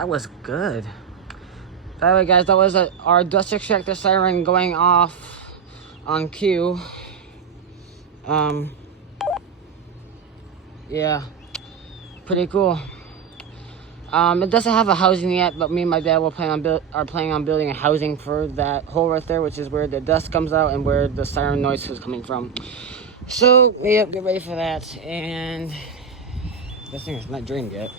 That was good. By the way, guys, that was our dust extractor siren going off on cue. Yeah, pretty cool. It doesn't have a housing yet, but me and my dad are planning on building a housing for that hole right there, which is where the dust comes out and where the siren noise is coming from. So, yep, get ready for that. And this thing is not drained yet.